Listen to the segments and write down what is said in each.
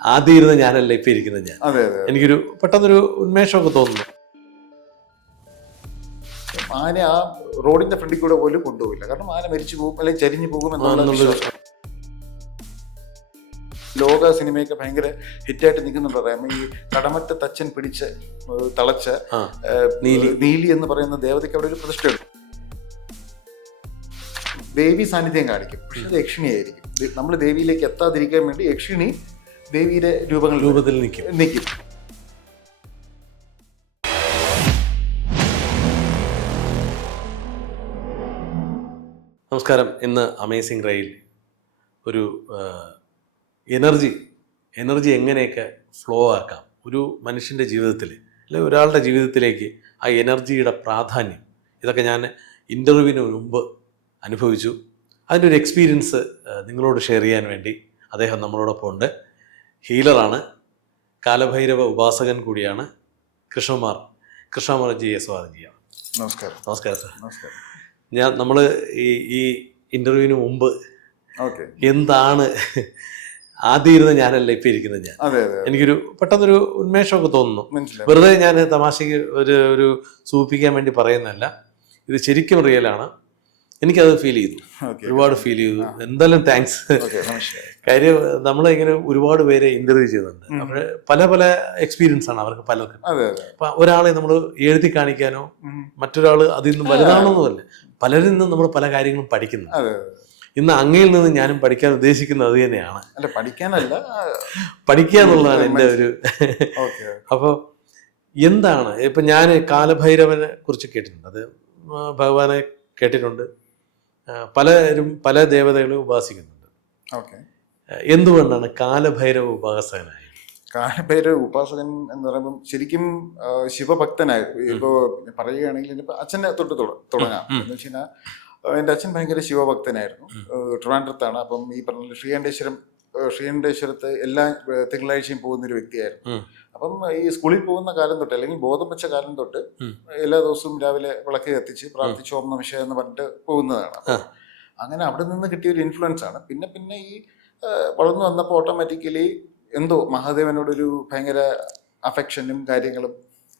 ആദ്യം ഇരുന്ന ഞാനല്ല ഇപ്പൊ ഇരിക്കുന്നത് ഞാൻ. എനിക്കൊരു പെട്ടെന്നൊരു ഉന്മേഷമൊക്കെ തോന്നുന്നു. ആന ആ റോഡിന്റെ ഫ്രണ്ടിൽ കൂടെ പോലും കൊണ്ടുപോകില്ല. കാരണം ആന മരിച്ചു പോകും അല്ലെങ്കിൽ ചരിഞ്ഞു പോകും എന്നുള്ള ലോക സിനിമയൊക്കെ ഭയങ്കര ഹിറ്റായിട്ട് നിൽക്കുന്നുണ്ട്? പറയാം ഈ കടമറ്റ തച്ചൻ പിടിച്ച് തളച്ച് നീലി. നീലി എന്ന് പറയുന്ന ദേവതയ്ക്ക് അവിടെ ഒരു പ്രതിഷ്ഠയുണ്ട്. ദേവി സാന്നിധ്യം കാണിക്കും. പക്ഷെ അത് യക്ഷിണിയായിരിക്കും നമ്മൾ ദേവിയിലേക്ക് എത്താതിരിക്കാൻ വേണ്ടി യക്ഷിണി ദേവിയുടെ രൂപങ്ങൾ രൂപത്തിൽ നിൽക്കും. നിൽക്കും. നമസ്കാരം. ഇന്ന് അമേസിംഗ് റെയിൽ ഒരു എനർജി എനർജി എങ്ങനെയൊക്കെ ഫ്ലോ ആക്കാം? ഒരു മനുഷ്യന്റെ ജീവിതത്തിൽ അല്ലെങ്കിൽ ഒരാളുടെ ജീവിതത്തിലേക്ക് ആ എനർജിയുടെ പ്രാധാന്യം ഇതൊക്കെ ഞാൻ ഇന്റർവ്യൂവിന് മുമ്പ് അനുഭവിച്ചു. അതിന്റെ ഒരു എക്സ്പീരിയൻസ് നിങ്ങളോട് ഷെയർ ചെയ്യാൻ വേണ്ടി അദ്ദേഹം നമ്മളോടൊപ്പം ഉണ്ട് ഹീലറാണ്. കാലഭൈരവ ഉപാസകൻ കൂടിയാണ് കൃഷ്ണകുമാർ. കൃഷ്ണകുമാർ ജിയെ സ്വാഗതം ചെയ്യാം. നമസ്കാരം. നമസ്കാരം സാർ. നമസ്കാരം. ഞാൻ നമ്മൾ ഈ ഈ ഇന്റർവ്യൂവിന് മുമ്പ് എന്താണ് ആദ്യം ഇരുന്ന ഞാനല്ല ഇപ്പം ഇരിക്കുന്നത് ഞാൻ? എനിക്കൊരു പെട്ടെന്നൊരു ഉന്മേഷമൊക്കെ തോന്നുന്നു. വെറുതെ ഞാൻ തമാശയ്ക്ക് ഒരു ഒരു സൂപ്പിക്കാൻ വേണ്ടി പറയുന്നതല്ല. ഇത് ശരിക്കും റിയലാണ് എനിക്കത് ഫീൽ ചെയ്തു. ഒരുപാട് ഫീൽ ചെയ്തു. എന്തായാലും താങ്ക്സ് കാര്യം കാര്യം നമ്മളിങ്ങനെ ഒരുപാട് പേരെ ഇന്റർവ്യൂ ചെയ്തിട്ടുണ്ട്. പല പല എക്സ്പീരിയൻസ് ആണ് അവർക്ക് പലർക്കും. അപ്പൊ ഒരാളെ നമ്മൾ എഴുതി കാണിക്കാനോ. മറ്റൊരാൾ അതിൽ നിന്ന് വലുതാണെന്നല്ല പലരിൽ നിന്നും നമ്മൾ പല കാര്യങ്ങളും പഠിക്കുന്നു ഇന്ന് അങ്ങയിൽ നിന്ന് ഞാനും പഠിക്കാൻ ഉദ്ദേശിക്കുന്നത് അത് തന്നെയാണ്. അല്ല പഠിക്കാനല്ല പഠിക്കുക എന്നുള്ളതാണ് എന്റെ ഒരു അപ്പൊ അപ്പോൾ എന്താണ്? ഇപ്പം ഞാൻ കാലഭൈരവനെ കുറിച്ച് കേട്ടിട്ടുണ്ട്. അത് ഭഗവാനെ കേട്ടിട്ടുണ്ട്. പലരും പല ദേവതകളെ ഉപാസിക്കുന്നുണ്ട്. ഓക്കെ. എന്തുകൊണ്ടാണ് കാലഭൈരവ ഉപാസകനായത് കാലഭൈരവ ഉപാസകൻ എന്ന് പറയുമ്പോൾ ശരിക്കും ശിവഭക്തനായി. ഇപ്പോ പറയുകയാണെങ്കിൽ ഇനിയിപ്പോ അച്ഛനെ തൊട്ട് തുട- തുടങ്ങാം. എന്ന് വെച്ച് കഴിഞ്ഞാൽ എന്റെ അച്ഛൻ ഭയങ്കര ശിവഭക്തനായിരുന്നു. ട്രിവാൻഡ്രത്താണ്. അപ്പം ഈ പറഞ്ഞ ശ്രീകണ്ഠേശ്വരം ശ്രീകണ്ഠേശ്വരത്ത് എല്ലാ തിങ്കളാഴ്ചയും പോകുന്ന ഒരു വ്യക്തിയായിരുന്നു അപ്പം ഈ സ്കൂളിൽ പോകുന്ന കാലം തൊട്ട് അല്ലെങ്കിൽ ബോധം വെച്ച കാലം തൊട്ട് എല്ലാ ദിവസവും രാവിലെ വിളക്ക് കത്തിച്ച് പ്രാർത്ഥിച്ച് ഓം നമിഷ എന്ന് പറഞ്ഞിട്ട് പോകുന്നതാണ്. അങ്ങനെ അവിടെ നിന്ന് കിട്ടിയ ഒരു ഇൻഫ്ലുവൻസ് ആണ്. പിന്നെ പിന്നെ ഈ വളർന്നു വന്നപ്പോൾ ഓട്ടോമാറ്റിക്കലി എന്തോ മഹാദേവനോടൊരു ഭയങ്കര അഫെക്ഷനും കാര്യങ്ങളും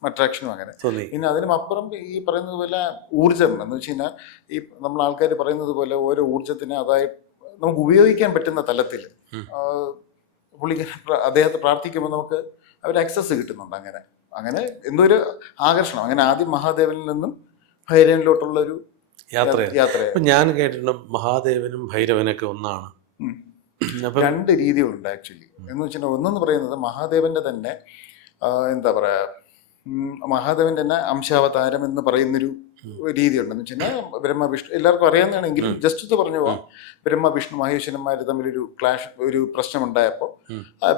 അട്രാക്ഷനും അങ്ങനെ. പിന്നെ അതിനും അപ്പുറം ഈ പറയുന്നത് പോലെ ഊർജം എന്ന് വെച്ച് കഴിഞ്ഞാൽ ഈ നമ്മൾ ആൾക്കാർ പറയുന്നത് പോലെ ഓരോ ഊർജത്തിന് അതായത് നമുക്ക് ഉപയോഗിക്കാൻ പറ്റുന്ന തലത്തിൽ ഉം. പുള്ളി അദ്ദേഹത്തെ പ്രാർത്ഥിക്കുമ്പോൾ നമുക്ക് അവർ ആക്സസ് കിട്ടുന്നുണ്ട് അങ്ങനെ. അങ്ങനെ എന്തോ ഒരു ആകർഷണം. അങ്ങനെ ആദ്യം മഹാദേവനിൽ നിന്നും ഭൈരവനിലോട്ടുള്ള ഒരു യാത്ര യാത്രയാണ് ഞാൻ കേട്ടിട്ടുണ്ട് മഹാദേവനും ഭൈരവനൊക്കെ ഒന്നാണ്. രണ്ട് രീതികളുണ്ട് ആക്ച്വലി എന്ന് വെച്ചാൽ ഒന്നെന്ന് പറയുന്നത് മഹാദേവന്റെ തന്നെ എന്താ പറയാ മഹാദേവന്റെ തന്നെ അംശാവതാരം എന്ന് പറയുന്നൊരു രീതിയുണ്ട് എന്ന് വെച്ചാൽ ബ്രഹ്മ വിഷ്ണു എല്ലാവർക്കും അറിയാവുന്നതാണെങ്കിൽ ജസ്റ്റ് ഇത് പറഞ്ഞു പോവാം. ബ്രഹ്മ വിഷ്ണു മഹേശ്വരന്മാർ തമ്മിലൊരു ക്ലാഷ് ഒരു പ്രശ്നമുണ്ടായപ്പോൾ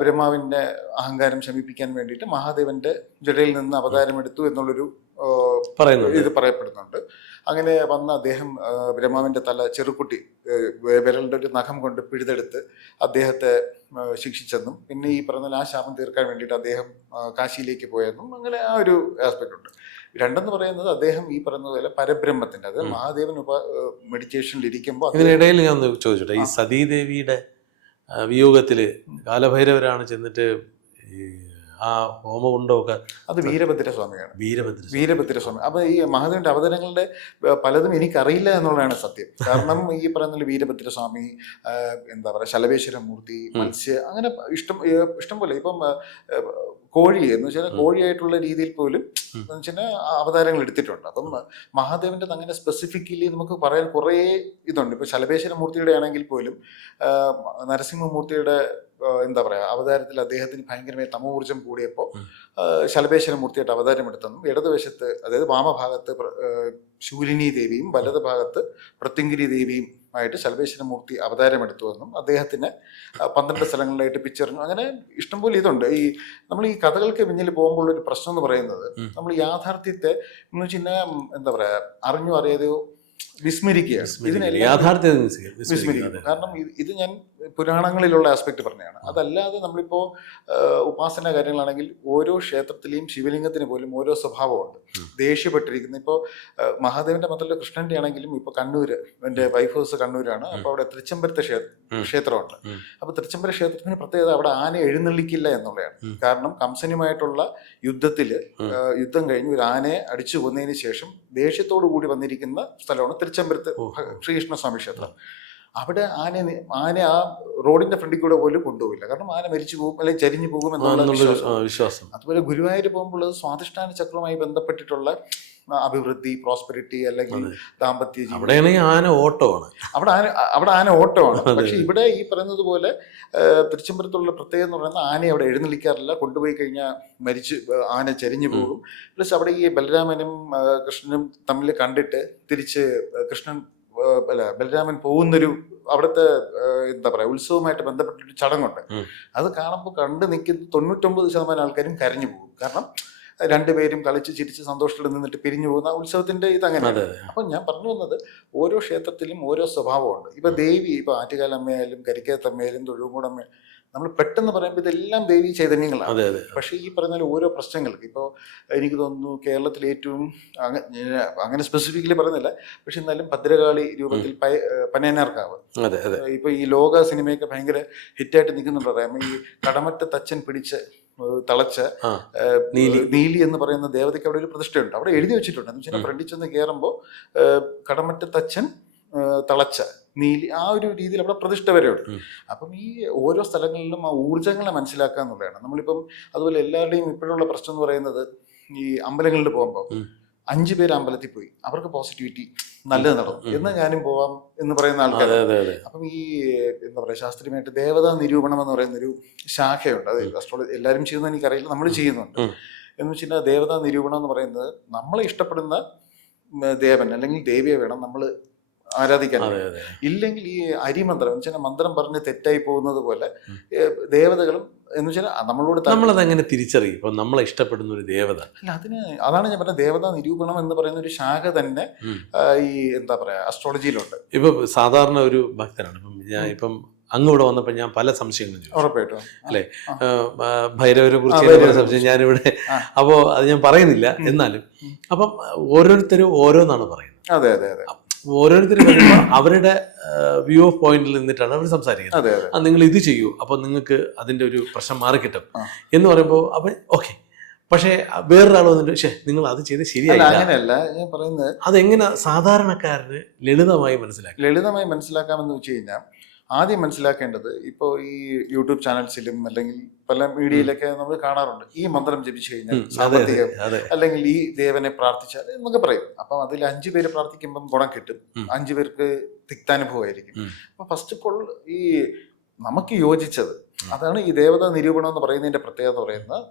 ബ്രഹ്മാവിന്റെ അഹങ്കാരം ശമിപ്പിക്കാൻ വേണ്ടിയിട്ട് മഹാദേവന്റെ ജടയിൽ നിന്ന് അവതാരം എടുത്തു എന്നുള്ളൊരു ഇത് പറയപ്പെടുന്നുണ്ട്. അങ്ങനെ വന്ന അദ്ദേഹം ബ്രഹ്മാവിന്റെ തല ചെറുക്കുട്ടി വിരലിന്റെ ഒരു നഖം കൊണ്ട് പിഴുതെടുത്ത് അദ്ദേഹത്തെ ശിക്ഷിച്ചെന്നും പിന്നെ ഈ പറഞ്ഞ ആ ശാപം തീർക്കാൻ വേണ്ടിയിട്ട് അദ്ദേഹം കാശിയിലേക്ക് പോയെന്നും അങ്ങനെ ആ ഒരു ആസ്പെക്ട് ഉണ്ട്. രണ്ടെന്ന് പറയുന്നത് അദ്ദേഹം ഈ പറയുന്ന പോലെ പരബ്രഹ്മത്തിന്റെ അത് മഹാദേവൻ ഉപ മെഡിറ്റേഷനിൽ ഇരിക്കുമ്പോൾ ഇതിനിടയിൽ ഞാൻ ഒന്ന് ചോദിച്ചോട്ടെ ഈ സതീദേവിയുടെ വിയോഗത്തിൽ വിയോഗത്തിൽ കാലഭൈരവരാണ് ചെന്നിട്ട് ഈ ആ ഹോമകുണ്ടമൊക്കെ അത് വീരഭദ്ര സ്വാമിയാണ് വീരഭദ്ര വീരഭദ്രസ്വാമി. അപ്പൊ ഈ മഹാദേവന്റെ അവതരങ്ങളുടെ പലതും എനിക്കറിയില്ല എന്നുള്ളതാണ് സത്യം. കാരണം ഈ പറയുന്ന വീരഭദ്രസ്വാമി സ്വാമി എന്താ പറയാ ശലവേശ്വര മൂർത്തി മത്സ്യ അങ്ങനെ ഇഷ്ടം ഇഷ്ടം പോലെ. ഇപ്പം കോഴി എന്ന് വെച്ചാൽ കോഴിയായിട്ടുള്ള രീതിയിൽ പോലും എന്ന് വെച്ചാൽ അവതാരങ്ങൾ എടുത്തിട്ടുണ്ട്. അപ്പം മഹാദേവന്റെ അങ്ങനെ സ്പെസിഫിക്കലി നമുക്ക് പറയാൻ കുറേ ഇതുണ്ട്. ഇപ്പൊ ശലഭേശ്വര മൂർത്തിയുടെ ആണെങ്കിൽ പോലും നരസിംഹമൂർത്തിയുടെ എന്താ പറയാ അവതാരത്തിൽ അദ്ദേഹത്തിന് ഭയങ്കരമായി തമോർജം കൂടിയപ്പോൾ. ശലഭേശ്വര മൂർത്തിയായിട്ട് അവതാരം എടുത്തെന്നും ഇടതുവശത്ത് അതായത് വാമഭാഗത്ത് ശൂലിനി ദേവിയും വലത് ഭാഗത്ത് പ്രത്യങ്കിരി ദേവിയും ആയിട്ട് ശലഭേശ്വര മൂർത്തി അവതാരം എടുത്തുവെന്നും അദ്ദേഹത്തിന് പന്ത്രണ്ട് സ്ഥലങ്ങളിലായിട്ട് പിച്ചറിഞ്ഞു അങ്ങനെ ഇഷ്ടംപോലെ ഇതുണ്ട് ഈ നമ്മൾ ഈ കഥകൾക്ക് പിന്നിൽ പോകുമ്പോൾ ഒരു പ്രശ്നം എന്ന് പറയുന്നത്. നമ്മൾ യാഥാർത്ഥ്യത്തെ എന്ന് വെച്ച് കഴിഞ്ഞാൽ എന്താ പറയുക അറിഞ്ഞോ അറിയാതെയോ വിസ്മരിക്കുകയാണ് യാഥാർത്ഥ്യം വിസ്മരിക്കുക. കാരണം ഇത് ഞാൻ പുരാണങ്ങളിലുള്ള ആസ്പെക്ട് പറഞ്ഞതാണ്. അതല്ലാതെ നമ്മളിപ്പോ ഉപാസന കാര്യങ്ങളാണെങ്കിൽ ഓരോ ക്ഷേത്രത്തിലെയും ശിവലിംഗത്തിന് പോലും ഓരോ സ്വഭാവമുണ്ട്. ദേഷ്യപ്പെട്ടിരിക്കുന്നത് ദേഷ്യപ്പെട്ടിരിക്കുന്ന. ഇപ്പോൾ മഹാദേവന്റെ മാത്രമല്ല കൃഷ്ണന്റെ ആണെങ്കിലും ഇപ്പൊ കണ്ണൂര് എന്റെ വൈഫ് ഹൗസ് കണ്ണൂരാണ്. അപ്പൊ അവിടെ തൃച്ചംബരത്തെ ക്ഷേ- ക്ഷേത്രമുണ്ട്. അപ്പോൾ അപ്പൊ തൃച്ചംബര ക്ഷേത്രത്തിന് പ്രത്യേകത അവിടെ ആന എഴുന്നള്ളിക്കില്ല എന്നുള്ളതാണ്. കാരണം കംസനുമായിട്ടുള്ള യുദ്ധത്തിൽ യുദ്ധം കഴിഞ്ഞ് ഒരു ആനയെ അടിച്ചു കൊന്നതിന് ശേഷം ദേഷ്യത്തോടു കൂടി വന്നിരിക്കുന്ന സ്ഥലമാണ് തിരുച്ചമ്പരത്ത് ശ്രീകൃഷ്ണ സ്വാമി ക്ഷേത്രം. അവിടെ ആന ആന ആ റോഡിന്റെ ഫ്രണ്ടിൽ കൂടെ പോലും കൊണ്ടുപോയില്ല കാരണം ആന മരിച്ചു പോകും അല്ലെങ്കിൽ ചരിഞ്ഞു പോകും എന്നുള്ള വിശ്വാസം. അതുപോലെ ഗുരുവായൂർ പോകുമ്പോൾ സ്വാധിഷ്ഠാന ചക്രവുമായി ബന്ധപ്പെട്ടിട്ടുള്ള അഭിവൃദ്ധി പ്രോസ്പെരിറ്റി അല്ലെങ്കിൽ. ദാമ്പത്യ ജീവിതം. അവിടെയാണെങ്കിൽ ആന ഓട്ടമാണ്. അവിടെ ആന അവിടെ ആന ഓട്ടമാണ്. ആണ് പക്ഷെ ഇവിടെ ഈ പറയുന്നത് പോലെ തിരുച്ചമ്പലത്തുള്ള പ്രത്യേകത എന്ന് പറയുന്നത് ആനയെ അവിടെ എഴുന്നള്ളിക്കാറില്ല. കൊണ്ടുപോയി കഴിഞ്ഞാൽ മരിച്ച് ആന ചരിഞ്ഞു പോകും. പ്ലസ് അവിടെ ഈ ബലരാമനും കൃഷ്ണനും തമ്മിൽ കണ്ടിട്ട് തിരിച്ച് കൃഷ്ണൻ അല്ല ബലരാമൻ പോകുന്നൊരു അവിടുത്തെ എന്താ പറയാ ഉത്സവമായിട്ട് ബന്ധപ്പെട്ടൊരു ചടങ്ങുണ്ട്. അത് കാണുമ്പോൾ കണ്ട് നിൽക്കുന്ന തൊണ്ണൂറ്റൊമ്പത് ശതമാനം ആൾക്കാരും കരഞ്ഞു പോകും. കാരണം രണ്ടുപേരും കളിച്ച് ചിരിച്ച് സന്തോഷത്തിൽ നിന്നിട്ട് പിരിഞ്ഞു പോകുന്ന ഉത്സവത്തിന്റെ ഇതങ്ങനെ. അപ്പം ഞാൻ പറഞ്ഞു വന്നത് ഓരോ ക്ഷേത്രത്തിലും ഓരോ സ്വഭാവമുണ്ട്. ഇപ്പൊ ദേവി ഇപ്പൊ ആറ്റുകാലമ്മയായാലും കരിക്കേത്തമ്മയായാലും തൊഴുകൂടമ്മ നമ്മൾ പെട്ടെന്ന് പറയുമ്പോൾ ഇതെല്ലാം ദേവി ചൈതന്യങ്ങളാണ്. പക്ഷേ ഈ പറഞ്ഞ ഓരോ പ്രശ്നങ്ങൾക്ക് ഇപ്പോൾ എനിക്ക് തോന്നുന്നു കേരളത്തിൽ ഏറ്റവും അങ്ങനെ സ്പെസിഫിക്കലി പറയുന്നില്ല. പക്ഷെ എന്നാലും ഭദ്രകാളി രൂപത്തിൽ പനയനാർക്കാവ് ഇപ്പൊ ഈ ലോക സിനിമയൊക്കെ ഭയങ്കര ഹിറ്റായിട്ട് നിൽക്കുന്നുണ്ട് പറയാം ഈ കടമറ്റ തച്ചൻ പിടിച്ച് തളച്ച നീലി. നീലി എന്ന് പറയുന്ന ദേവതയ്ക്ക് അവിടെ ഒരു പ്രതിഷ്ഠയുണ്ട് അവിടെ എഴുതി വെച്ചിട്ടുണ്ട് എന്ന് വെച്ചാൽ. ഫ്രണ്ടിൽ ചെന്ന് കയറുമ്പോൾ കടമറ്റത്തച്ഛൻ തളച്ച നീലി ആ ഒരു രീതിയിൽ അവിടെ പ്രതിഷ്ഠ വരെയുണ്ട്. അപ്പം ഈ ഓരോ സ്ഥലങ്ങളിലും ആ ഊർജങ്ങളെ മനസ്സിലാക്കുക എന്നുള്ളതാണ് നമ്മളിപ്പം അതുപോലെ എല്ലാവരുടെയും ഇപ്പോഴുള്ള പ്രശ്നം എന്ന് പറയുന്നത് ഈ അമ്പലങ്ങളിൽ പോകുമ്പോൾ. അഞ്ചു പേര് അമ്പലത്തിൽ പോയി. അവർക്ക് പോസിറ്റിവിറ്റി നല്ലത് നടന്നു. എന്ന് ഞാനും പോവാം എന്ന് പറയുന്ന ആൾക്കാർ അപ്പം ഈ എന്താ പറയുക ശാസ്ത്രീയമായിട്ട് ദേവതാ നിരൂപണം എന്ന് പറയുന്ന ഒരു ശാഖയുണ്ട്. അത് അസ്ട്രോളജി എല്ലാവരും ചെയ്യുന്ന എനിക്കറിയില്ല. നമ്മൾ ചെയ്യുന്നുണ്ട്. എന്ന് വെച്ചാൽ ദേവതാ നിരൂപണം എന്ന് പറയുന്നത് നമ്മളെ ഇഷ്ടപ്പെടുന്ന ദേവൻ അല്ലെങ്കിൽ ദേവിയെ വേണം നമ്മൾ ആരാധിക്കാൻ ഇല്ലെങ്കിൽ ഈ അരിമന്ത്രം എന്ന് വെച്ചാൽ മന്ത്രം പറഞ്ഞ് തെറ്റായി പോകുന്നത് പോലെ ദേവതകളും എന്ന് വെച്ചാൽ നമ്മളോട് നമ്മളത് എങ്ങനെ തിരിച്ചറിയും. ഇപ്പൊ നമ്മളെ ഇഷ്ടപ്പെടുന്ന ഒരു ദേവത. അല്ല അതിന് അതാണ് ഞാൻ പറഞ്ഞ ദേവതാ നിരൂപണം എന്ന് പറയുന്ന ഒരു ശാഖ തന്നെ ഈ എന്താ പറയാ അസ്ട്രോളജിയിലുണ്ട് ഇപ്പൊ സാധാരണ ഒരു ഭക്തനാണ്. ഇപ്പം ഞാൻ ഇപ്പം അങ്ങോട്ട് ഇവിടെ വന്നപ്പോൾ ഞാൻ പല സംശയങ്ങളും ചോദിച്ചു. ഉറപ്പായിട്ടും. അല്ലേ? ഭൈരവരെ കുറിച്ച് സംശയം ഞാനിവിടെ അപ്പോ അപ്പോൾ അത് ഞാൻ പറയുന്നില്ല. എന്നാലും. അപ്പം ഓരോരുത്തരും ഓരോന്നാണ് പറയുന്നത്. അതെ അതെ അതെ. ഓരോരുത്തരും വരുമ്പോൾ അവരുടെ വ്യൂ ഓഫ് പോയിന്റിൽ നിന്നിട്ടാണ് അവർ സംസാരിക്കുന്നത്. ആ നിങ്ങൾ ഇത് ചെയ്യൂ. അപ്പൊ നിങ്ങൾക്ക് അതിന്റെ ഒരു പ്രശ്നം മാറിക്കിട്ടും കിട്ടും. എന്ന് പറയുമ്പോൾ അപ്പൊ ഓക്കെ പക്ഷേ വേറൊരാൾ വന്നിട്ട് പക്ഷേ നിങ്ങൾ അത് ചെയ്ത് ശരിയല്ല അങ്ങനെയല്ല. ഞാൻ പറയുന്നത് അതെങ്ങനെ സാധാരണക്കാരന് ലളിതമായി മനസ്സിലാക്കി? ലളിതമായി മനസ്സിലാക്കാമെന്ന് വെച്ച് കഴിഞ്ഞാൽ ആദ്യം മനസ്സിലാക്കേണ്ടത് ഇപ്പോൾ ഈ യൂട്യൂബ് ചാനൽസിലും അല്ലെങ്കിൽ പല മീഡിയയിലൊക്കെ നമ്മൾ കാണാറുണ്ട്. ഈ മന്ത്രം ജപിച്ചു കഴിഞ്ഞാൽ സാമ്പത്തികം അല്ലെങ്കിൽ ഈ ദേവനെ പ്രാർത്ഥിച്ചാൽ എന്നൊക്കെ പറയും. അപ്പം അതിൽ അഞ്ചു പേര് പ്രാർത്ഥിക്കുമ്പം ഗുണം കിട്ടും. അഞ്ചു പേർക്ക് തിക്താനുഭവമായിരിക്കും. അപ്പൊ ഫസ്റ്റ് ഓഫ് ഓൾ ഈ നമുക്ക് യോജിച്ചത് അതാണ് ഈ ദേവത നിരൂപണം എന്ന് പറയുന്നതിന്റെ പ്രത്യേകത പറയുന്നത്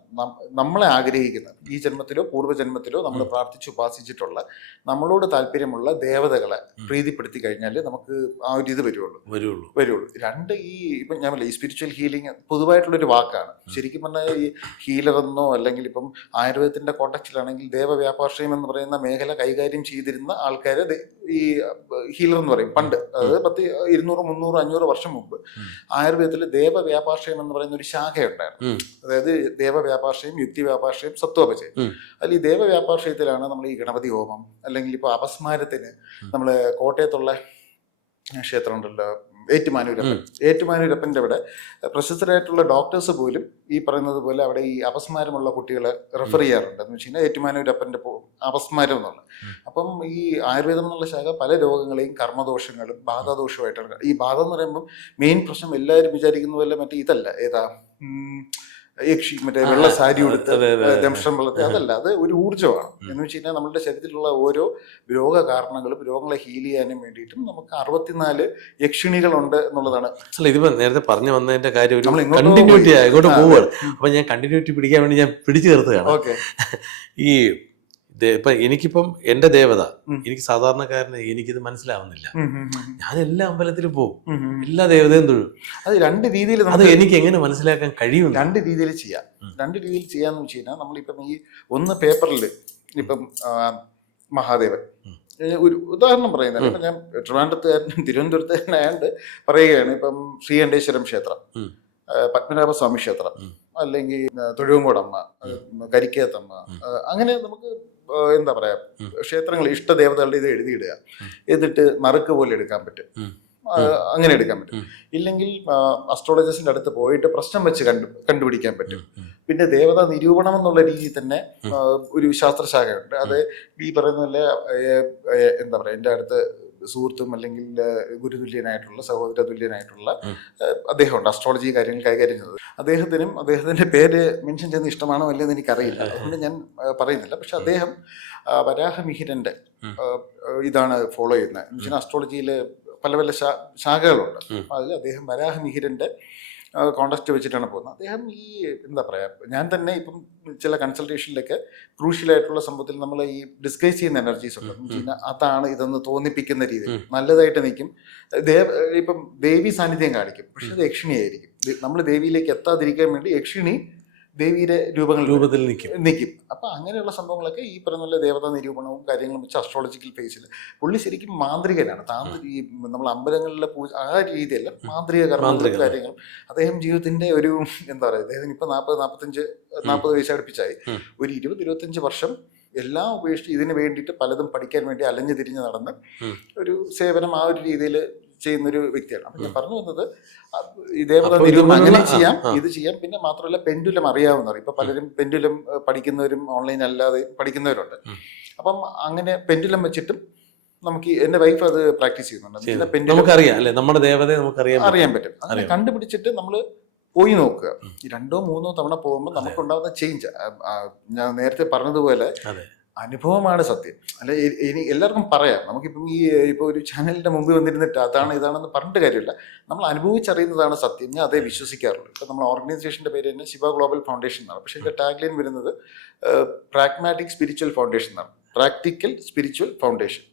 നമ്മളെ ആഗ്രഹിക്കുന്ന ഈ ജന്മത്തിലോ പൂർവജന്മത്തിലോ നമ്മൾ. പ്രാർത്ഥിച്ച് ഉപാസിച്ചിട്ടുള്ള നമ്മളോട് താല്പര്യമുള്ള ദേവതകളെ പ്രീതിപ്പെടുത്തി കഴിഞ്ഞാൽ നമുക്ക് ആ ഒരു ഇത് വരുള്ളൂ. വരുള്ളൂ. വരുള്ളൂ. രണ്ട് ഈ ഇപ്പം ഞാൻ പറഞ്ഞില്ലേ, ഈ സ്പിരിച്വൽ ഹീലിംഗ് പൊതുവായിട്ടുള്ളൊരു വാക്കാണ്. ശരിക്കും പറഞ്ഞാൽ ഈ ഹീലർ എന്നോ അല്ലെങ്കിൽ ഇപ്പം ആയുർവേദത്തിന്റെ കോണ്ടക്റ്റിലാണെങ്കിൽ ദേവവ്യാപാർഷയം എന്ന് പറയുന്ന മേഖല കൈകാര്യം ചെയ്തിരുന്ന ആൾക്കാരെ ഈ ഹീലർ എന്ന് പറയും. പണ്ട്. അതായത് പത്ത് ഇരുന്നൂറ് മുന്നൂറ് അഞ്ഞൂറ് വർഷം മുമ്പ് ആയുർവേദത്തിൽ ആയുർവേദത്തിൽ ദേവവ്യാപാർശ്യം എന്ന് പറയുന്ന ഒരു ശാഖയുണ്ടായിരുന്നു അതായത് അതായത് യുക്തി യുക്തിവ്യാപാർശ്യം സത്വപചയം. അതിൽ ഈ ദേവവ്യാപാർഷയത്തിലാണ് നമ്മൾ ഈ ഗണപതി ഹോമം അല്ലെങ്കിൽ ഇപ്പോൾ അപസ്മാരത്തിന്. നമ്മൾ കോട്ടയത്തുള്ള ക്ഷേത്രം ഉണ്ടല്ലോ ഏറ്റുമാനൂരപ്പൻ. ഏറ്റുമാനൂരപ്പന്റെ അവിടെ പ്രശസ്തരായിട്ടുള്ള ഡോക്ടേഴ്സ് പോലും ഈ പറയുന്നത് പോലെ അവിടെ ഈ അപസ്മാരമുള്ള കുട്ടികളെ റെഫർ ചെയ്യാറുണ്ട്. എന്ന് വെച്ച് കഴിഞ്ഞാൽ ഏറ്റുമാനൂരപ്പന്റെ അപസ്മാരം എന്നുള്ളത് അപ്പം ഈ ആയുർവേദം എന്നുള്ള ശാഖ പല രോഗങ്ങളെയും കർമ്മദോഷങ്ങളും ബാധാദോഷമായിട്ടാണ് ഈ ബാധ എന്ന് പറയുമ്പം മെയിൻ പ്രശ്നം എല്ലാവരും വിചാരിക്കുന്ന പോലെ മറ്റേ ഇതല്ല. ഏതാ? യക്ഷി മറ്റേ വെള്ള സാരി ഉടുത്ത്. ദംഷ്ടം വെള്ളത്തെ അതല്ല അത് ഒരു ഊർജമാണ് എന്ന് വെച്ച് കഴിഞ്ഞാൽ നമ്മുടെ ശരീരത്തിലുള്ള ഓരോ രോഗ കാരണങ്ങളും രോഗങ്ങളെ ഹീൽ ചെയ്യാനും വേണ്ടിയിട്ടും നമുക്ക് അറുപത്തിനാല് യക്ഷിണികളുണ്ട് എന്നുള്ളതാണ് അല്ല ഇതിപ്പോ നേരത്തെ പറഞ്ഞു വന്നതിന്റെ കാര്യം ഒരു കണ്ടിന്യൂറ്റി പോയി. ഇങ്ങോട്ട് ആ, പോവുകയാണ്. അപ്പൊ ഞാൻ കണ്ടിന്യൂറ്റി പിടിക്കാൻ വേണ്ടി ഞാൻ പിടിച്ചു ചേർത്തുകയാണ് ഓക്കെ ഈ ഇപ്പൊ എനിക്കിപ്പം എന്റെ ദേവത. എനിക്ക് സാധാരണക്കാരന് എനിക്കിത് മനസ്സിലാവുന്നില്ല. ഞാൻ എല്ലാ അമ്പലത്തിലും പോകും. എല്ലാ ദേവതയും തൊഴും. അത് രണ്ട് രീതിയിൽ അത് എനിക്ക് എങ്ങനെ മനസ്സിലാക്കാൻ കഴിയും രണ്ട് രീതിയിൽ ചെയ്യാം. രണ്ട് രീതിയിൽ ചെയ്യാന്ന് വെച്ച് കഴിഞ്ഞാൽ നമ്മളിപ്പം ഈ ഒന്ന് പേപ്പറിൽ ഇപ്പം മഹാദേവൻ. ഒരു ഉദാഹരണം പറയുന്നത് ഇപ്പം ഞാൻ ട്രിവാൻഡ്രത്തുകാരനും തിരുവനന്തപുരത്തുകാരനായോണ്ട് പറയുകയാണ് ഇപ്പം ശ്രീകണ്ഠേശ്വരം ക്ഷേത്രം പത്മനാഭ സ്വാമി പത്മനാഭസ്വാമി ക്ഷേത്രം അല്ലെങ്കിൽ തൊഴുവങ്കോടമ്മ കരിക്കേത്തമ്മ അങ്ങനെ നമുക്ക് എന്താ പറയാ ക്ഷേത്രങ്ങളെ ക്ഷേത്രങ്ങൾ ഇഷ്ടദേവതകളുടെ ഇത് എഴുതിയിടുക. ഇടുക എന്നിട്ട് നറുക്ക് പോലെ എടുക്കാൻ പറ്റും. അങ്ങനെ എടുക്കാൻ പറ്റും. ഇല്ലെങ്കിൽ അസ്ട്രോളജിസ്റ്റിന്റെ അടുത്ത് പോയിട്ട് പ്രശ്നം വെച്ച് കണ്ടു കണ്ടുപിടിക്കാൻ പറ്റും. പിന്നെ ദേവതാ നിരൂപണം എന്നുള്ള രീതിയിൽ തന്നെ ഒരു ശാസ്ത്രശാഖ ഒരു ശാസ്ത്രശാഖയുണ്ട്. അത് ഈ പറയുന്ന എന്താ പറയാ എന്റെ അടുത്ത് സുഹൃത്തും അല്ലെങ്കിൽ ഗുരുതുല്യനായിട്ടുള്ള സഹോദര തുല്യനായിട്ടുള്ള അദ്ദേഹമുണ്ട്. അസ്ട്രോളജി കാര്യങ്ങൾ കൈകാര്യം ചെയ്തത്. അദ്ദേഹത്തിനും അദ്ദേഹത്തിന്റെ പേര് മെൻഷൻ ചെയ്യുന്ന ഇഷ്ടമാണോ അല്ലെന്ന് എനിക്കറിയില്ല. അതുകൊണ്ട് ഞാൻ പറയുന്നില്ല. പക്ഷെ അദ്ദേഹം വരാഹമിഹിരന്റെ വരാഹമിഹിരന്റെ ഇതാണ് ഫോളോ ചെയ്യുന്നത്. എന്ന് വെച്ചാൽ അസ്ട്രോളജിയിൽ പല പല ശാഖകളുണ്ട്. അതിൽ അദ്ദേഹം വരാഹമിഹിരന്റെ കോണ്ടാക്ട് വെച്ചിട്ടാണ് പോകുന്നത്. അദ്ദേഹം ഈ എന്താ പറയുക ഞാൻ തന്നെ ഇപ്പം ചില കൺസൾട്ടേഷനിലൊക്കെ ക്രൂഷ്യലായിട്ടുള്ള സംഭവത്തിൽ നമ്മൾ ഈ ഡിസ്കസ് ചെയ്യുന്ന എനർജീസ് ഉണ്ട്. അതാണ് ഇതെന്ന് തോന്നിപ്പിക്കുന്ന രീതിയിൽ നല്ലതായിട്ട് നിൽക്കും. ദേവ ഇപ്പം ദേവി സാന്നിധ്യം കാണിക്കും. പക്ഷെ അത് യക്ഷിണിയായിരിക്കും. നമ്മൾ ദേവിയിലേക്ക് എത്താതിരിക്കാൻ വേണ്ടി യക്ഷിണി ദേവിയുടെ രൂപങ്ങൾ രൂപത്തിൽ നിൽക്കും. നിൽക്കും. അപ്പൊ അങ്ങനെയുള്ള സംഭവങ്ങളൊക്കെ ഈ പറഞ്ഞ ദേവതാ നിരൂപണവും കാര്യങ്ങളും വെച്ച് അസ്ട്രോളജിക്കൽ ഫേസിൽ പുള്ളി ശരിക്കും മാന്ത്രികനാണ്. താന്ത്രി ഈ നമ്മൾ അമ്പലങ്ങളിലെ പൂജ ആ രീതിയല്ല മാന്ത്രിക കർമ്മങ്ങളും കാര്യങ്ങളും അദ്ദേഹം ജീവിതത്തിന്റെ ഒരു എന്താ പറയുക അദ്ദേഹത്തിന് ഇപ്പൊ നാൽപ്പത് നാൽപ്പത്തഞ്ച് നാൽപ്പത് വയസ്സ് അടുപ്പിച്ചായി. ഒരു ഇരുപത് ഇരുപത്തഞ്ച് വർഷം എല്ലാം ഉപേക്ഷിച്ച് ഇതിന് വേണ്ടിയിട്ട് പലതും പഠിക്കാൻ വേണ്ടി അലഞ്ഞു തിരിഞ്ഞ് നടന്ന് ഒരു സേവനം ആ ഒരു രീതിയിൽ ചെയ്യുന്നൊരു വ്യക്തിയാണ്. അപ്പൊ ഞാൻ പറഞ്ഞു വന്നത് ഇതേപോലെ ഈ ദേവതാ അപ്പൊ അങ്ങനെ ചെയ്യാം. ഇത് ചെയ്യാം. പിന്നെ മാത്രമല്ല പെൻഡുലം അറിയാവുന്നവർ ഇപ്പൊ പലരും പെൻഡുലം പഠിക്കുന്നവരും ഓൺലൈൻ അല്ലാതെ പഠിക്കുന്നവരുണ്ട്. അപ്പം അങ്ങനെ പെൻഡുലം വെച്ചിട്ടും നമുക്ക് എന്റെ വൈഫ് അത് പ്രാക്ടീസ് ചെയ്യുന്നുണ്ട്. നമുക്കറിയാം അല്ലേ? നമ്മുടെ ദേവതയെ നമുക്കറിയാം അറിയാൻ പറ്റും. അങ്ങനെ കണ്ടുപിടിച്ചിട്ട് നമ്മൾ പോയി നോക്കുക. രണ്ടോ മൂന്നോ തവണ പോകുമ്പോൾ നമുക്കുണ്ടാകുന്ന ചേഞ്ച് ഞാൻ നേരത്തെ പറഞ്ഞതുപോലെ അനുഭവമാണ് സത്യം. അല്ല ഇനി എല്ലാവർക്കും പറയാം. നമുക്കിപ്പം ഈ ഇപ്പോൾ ഒരു ചാനലിന്റെ മുമ്പ് വന്നിരുന്നിട്ട് അതാണ് ഇതാണെന്ന് പറഞ്ഞിട്ട് കാര്യമില്ല. നമ്മൾ അനുഭവിച്ചറിയുന്നതാണ് സത്യം. ഞാൻ അതേ വിശ്വസിക്കാറുള്ളൂ. ഇപ്പം നമ്മൾ ഓർഗനൈസേഷന്റെ പേര് തന്നെ ശിവ ഗ്ലോബൽ ഫൗണ്ടേഷൻ എന്നാണ്. പക്ഷേ ഇതിന്റെ ടാഗ്ലൈൻ വരുന്നത് പ്രാഗ്മാറ്റിക് സ്പിരിച്വൽ ഫൗണ്ടേഷൻ എന്നാണ്. Practical spiritual foundation.